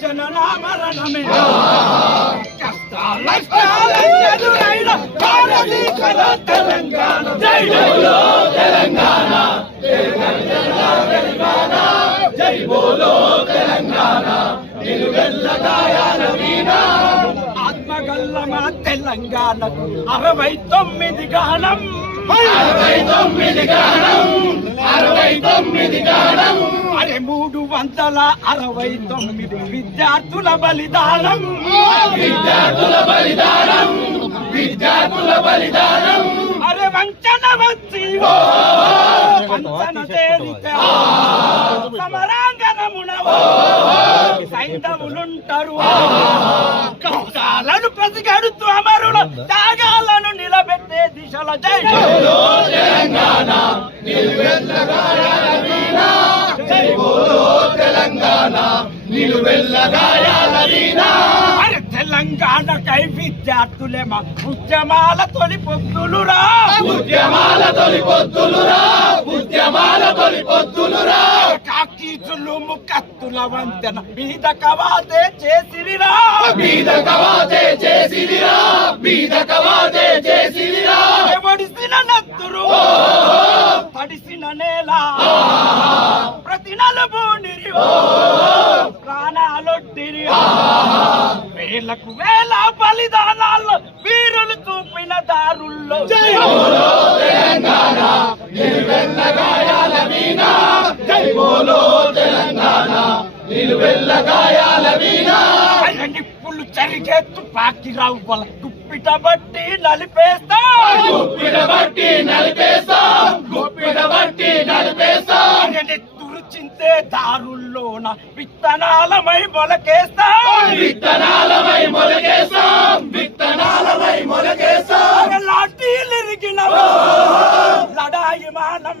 జననామరణమే కష్టాలెదురైన భారతీకర తెలంగాణ జై బోలో తెలంగాణ జై బోలో తెలంగాణ నిలువెల్లగాయాల వీణ ఆత్మగల్లమ తెలంగాణ 69 గానం 69 గానం అరే 369 విద్యార్థుల బలిదానం అరే వంచన వచ్చి వంచన చేరితే సమరాంగణమున సైంధవులుంటారు కష్టాలను పసిగడుతూ అమరుల త్యాగాలను నిలబెట్టే దిశల జై బోలో తెలంగాణ జై బోలో తెలంగాణ నిలువెల్లగాయాల వీణ అరే తెలంగాణకై విద్యార్థులేమా ఉద్యమాల తొలి పొద్దులురా కాకీచులు ముక్కత్తుల వంతెన బీద కవాతే చేసిరిరా ఎవడిసిన నత్తురు తడిసిన నేల ప్రతి నలుబూనిరి ప్రాణాలొడ్డిరి వేలకు వేల బలిదానాల్లో వీరులు చూపిన దారుల్లో జై బోలో తెలంగాణ నిలువెల్లగాయాల వీణ జై బోలో తెలంగాణ నిలువెల్లగాయాల వీణ నిప్పులు చరిగెత్తు పాకి రవ్వల గుప్పిట బట్టి నలిపేస్తా తురిచింతే దారుల్లోన విత్తనాలమై మొలకేస్తా లాఠీలిరిగిన లడాయి మానం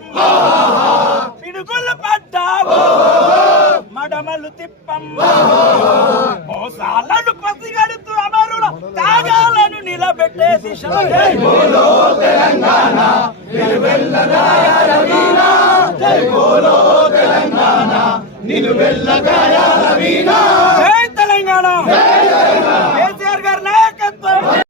పిడుగులు పడ్డావు మడమలు తిప్పం మోసాలను పసిగడుతూ అమరుల త్యాగాలను నిలబెట్టే దిశ జై బోలో తెలంగాణ నిలువెల్లగాయాల వీణ జై బోలో తెలంగాణ నిలువెల్లగాయాల వీణ